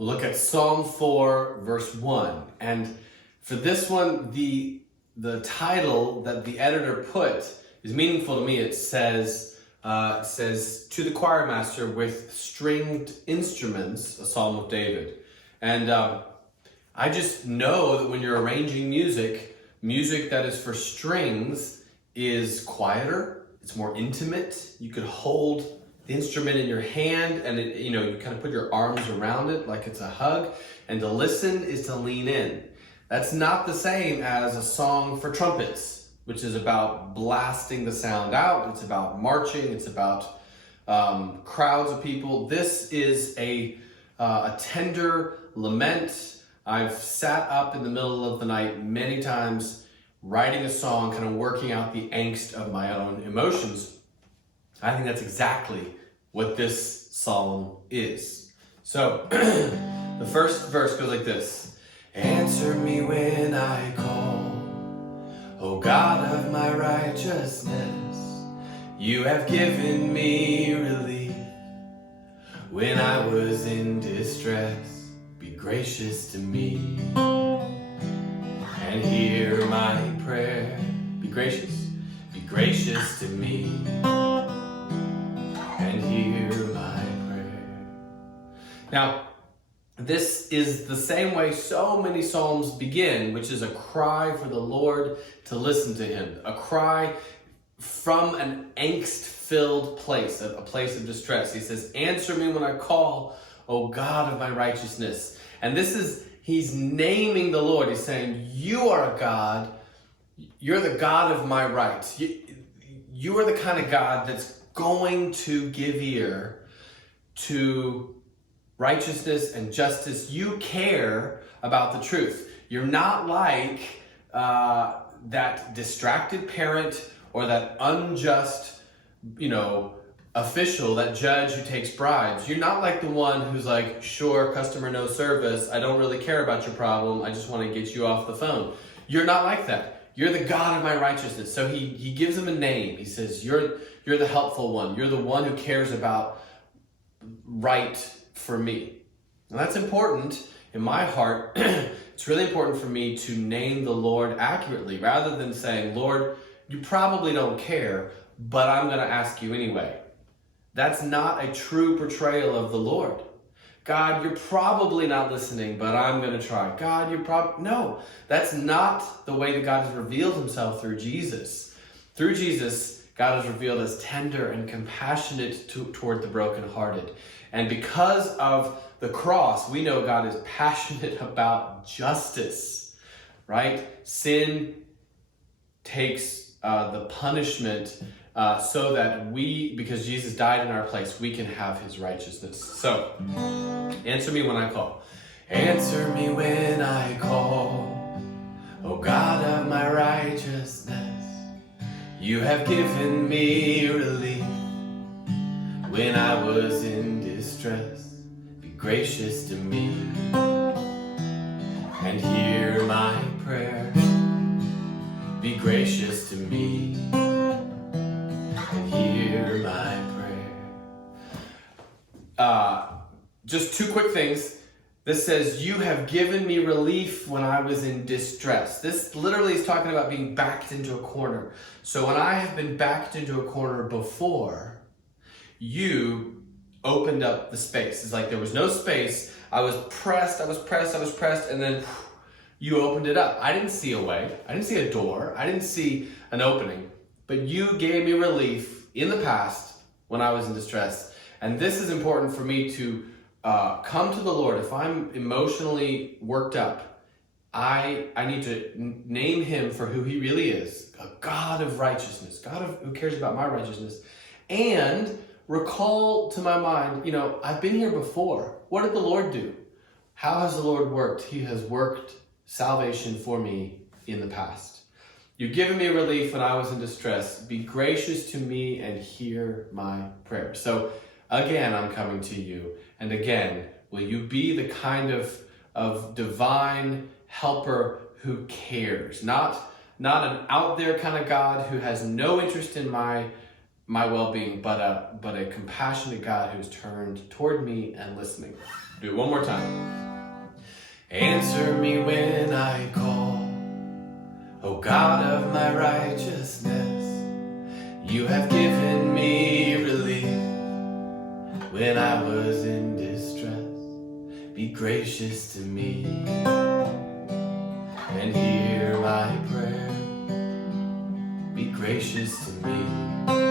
We'll look at Psalm 4, verse 1. And for this one, the title that the editor put is meaningful to me. It says to the choir master with stringed instruments, a Psalm of David. And I just know that when you're arranging music that is for strings is quieter, it's more intimate. You could hold the instrument in your hand and you kind of put your arms around it like it's a hug. And to listen is to lean in. That's not the same as a song for trumpets, which is about blasting the sound out. It's about marching. It's about crowds of people. This is a tender lament. I've sat up in the middle of the night many times writing a song, kind of working out the angst of my own emotions. I think that's exactly what this psalm is. So, the first verse goes like this. Answer me when I call, O God of my righteousness. You have given me relief when I was in distress. Be gracious to me and hear my prayer. Be gracious to me and hear my prayer. Now, this is the same way so many psalms begin, which is a cry for the Lord to listen to him, a cry from an angst-filled place, a place of distress. He says, answer me when I call, O God of my righteousness. And he's naming the Lord. He's saying, you are a God. You're the God of my rights. You are the kind of God that's going to give ear to righteousness and justice. You care about the truth. You're not like that distracted parent or that unjust, official, that judge who takes bribes. You're not like the one who's like, sure, customer no service. I don't really care about your problem. I just want to get you off the phone. You're not like that. You're the God of my righteousness. So he gives him a name. He says, you're the helpful one. You're the one who cares about right for me. And that's important in my heart. It's really important for me to name the Lord accurately rather than saying, Lord, you probably don't care, but I'm going to ask you anyway. That's not a true portrayal of the Lord. God, you're probably not listening, but I'm going to try. God, no, that's not the way that God has revealed himself through Jesus. Through Jesus, God is revealed as tender and compassionate toward the brokenhearted. And because of the cross, we know God is passionate about justice, right? Sin takes the punishment so that because Jesus died in our place, we can have his righteousness. So, answer me when I call. Answer me when I call, O God of my righteousness. You have given me relief when I was in distress. Be gracious to me and hear my prayer. Be gracious to me and hear my prayer. Just two quick things. This says, you have given me relief when I was in distress. This literally is talking about being backed into a corner. So when I have been backed into a corner before, you opened up the space. It's like there was no space. I was pressed, and then you opened it up. I didn't see a way. I didn't see a door. I didn't see an opening. But you gave me relief in the past when I was in distress. And this is important for me to come to the Lord. If I'm emotionally worked up, I need to name him for who he really is, a God of righteousness, who cares about my righteousness, and recall to my mind, I've been here before. What did the Lord do? How has the Lord worked? He has worked salvation for me in the past. You've given me relief when I was in distress. Be gracious to me and hear my prayer. So again, I'm coming to you. And again, will you be the kind of divine helper who cares? Not an out there kind of God who has no interest in my well-being, but a compassionate God who's turned toward me and listening. Do it one more time. Answer me when I call, O God of my righteousness. You have given me relief when I was in distress. Be gracious to me and hear my prayer. Be gracious to me.